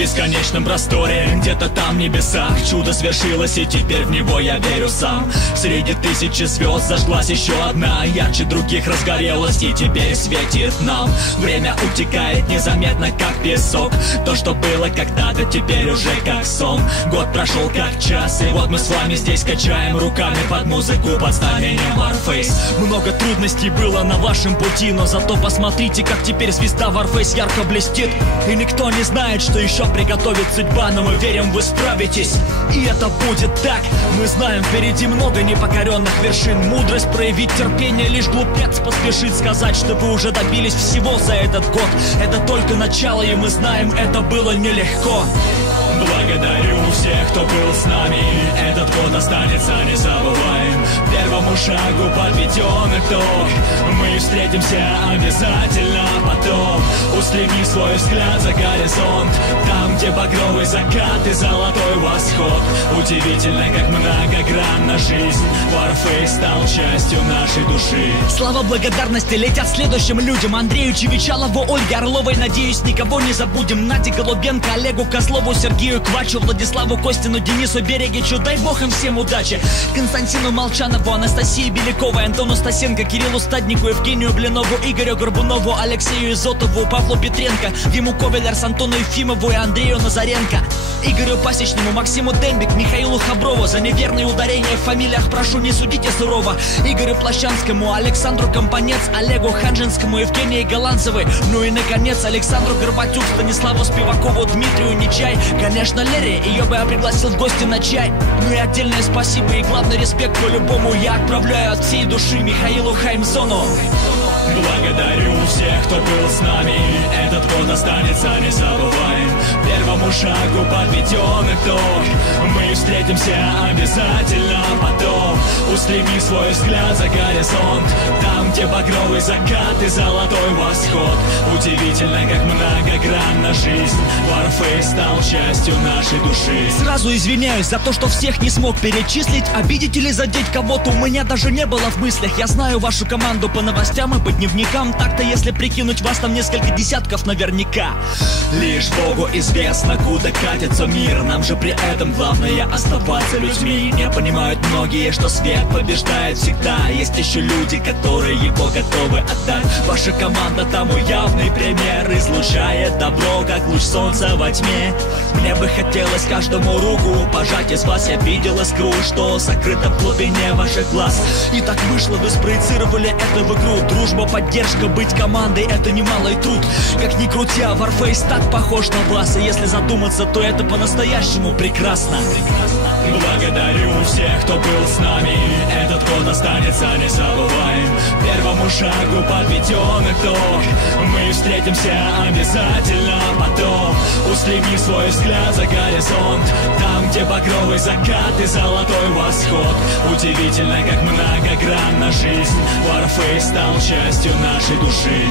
бесконечном просторе, где-то там в небесах чудо свершилось, и теперь в него я верю сам. Среди тысячи звезд зажглась еще одна, ярче других разгорелась и теперь светит нам. Время утекает незаметно, как песок. То, что было когда-то, теперь уже как сон. Год прошел как час, и вот мы с вами здесь качаем руками под музыку под знаменем Warface. Много трудностей было на вашем пути, но зато посмотрите, как теперь звезда Warface ярко блестит. И никто не знает, что еще приготовит судьба, но мы верим, вы справитесь, и это будет так. Мы знаем, впереди много непокоренных вершин. Мудрость проявить терпение, лишь глупец поспешит сказать, что вы уже добились всего за этот год. Это только начало, и мы знаем, это было нелегко. Благодарю всех, кто был с нами, этот год останется незабываем. Первому шагу подведен итог, мы встретимся обязательно потом. Устреми свой взгляд за горизонт, там, где багровый закат и золотой восход. Удивительно, как многогранна жизнь, Warface стал частью нашей души. Слава благодарности летят следующим людям: Андрею Чевичалову, Ольге Орловой, надеюсь, никого не забудем. Наде Голубенко, Олегу Козлову, Сергею Квачу, Владиславу Костину, Денису Берегичу, дай бог им всем удачи. Константину Молчанову, Анастасии Беляковой, Антону Стасенко, Кириллу Стаднику, Евгению Блинову, Игорю Горбунову, Алексею Изотову, Павлу Петренко, Диму Ковелерс, Антону Ефимову и Андрею Назаренко, Игорю Пасечному, Максиму Дембик, Михаилу Хаброву. За неверные ударения в фамилиях прошу, не судите сурово. Игорю Плащанскому, Александру Компанец, Олегу Ханжинскому, Евгении Голландцевой. Ну и, наконец, Александру Горбатюк, Станиславу Спивакову, Дмитрию Нечай. Конечно, Лере, ее бы я пригласил в гости на чай. Ну и отдельное спасибо и главный респект по-любому я отправляю от всей души Михаилу Хаймзону. Благодарю всех, кто был с нами, этот год останется незабываем. Первому шагу подведен итог, мы встретимся обязательно потом. Устреми свой взгляд за горизонт, там, где багровый закат и золотой восход. Удивительно, как многогранна жизнь, Warface стал частью нашей души. Сразу извиняюсь за то, что всех не смог перечислить. Обидеть или задеть кого-то у меня даже не было в мыслях. Я знаю вашу команду по новостям и по дневникам. Так-то, если прикинуть, вас там несколько десятков наверняка. Лишь Богу известно, куда катится мир. Нам же при этом главное оставаться людьми. Не понимают многие, что свет побеждает всегда. Есть еще люди, которые его готовы отдать. Ваша команда тому явный пример, излучает добро, как луч солнца во тьме. Мне бы хотелось каждому руку пожать. Из вас я видел искру, что сокрыто в глубине ваших глаз. И так вышло, вы спроецировали это в игру. Дружба, поддержка, быть командой — это немалый труд. Как ни крутя, Warface так похож на вас. И если задуматься, то это по-настоящему прекрасно. Благодарю всех, кто был с нами, этот год останется незабываем. Первому шагу подведен итог, мы встретимся обязательно потом. Устреми свой взгляд за горизонт, там, где багровый закат и золотой восход. Удивительно, как многогранна жизнь, Warface стал частью нашей души.